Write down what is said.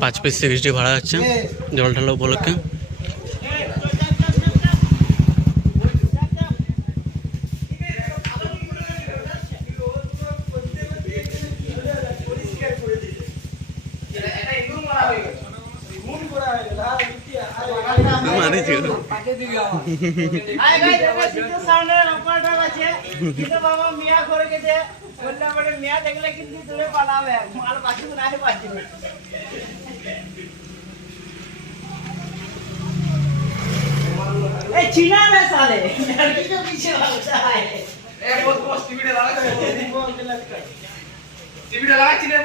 পাঁচ পিস সিরিজটি ভাড়া যাচ্ছে জল ঢালা উপলক্ষে। মারিছি আয় গাই দেখো সিদ্ধ সামনে অপারেটর আছে কিন্তু বাবা মিয়া করে গেছে বললে বলে মিয়া দেখলে কিন্তু দূরে পালাবে মাল বাকি নাই বাঁচবে ए चीना में साले लड़की के पीछे भागता है টিভিটা লাগাচ্ছি রে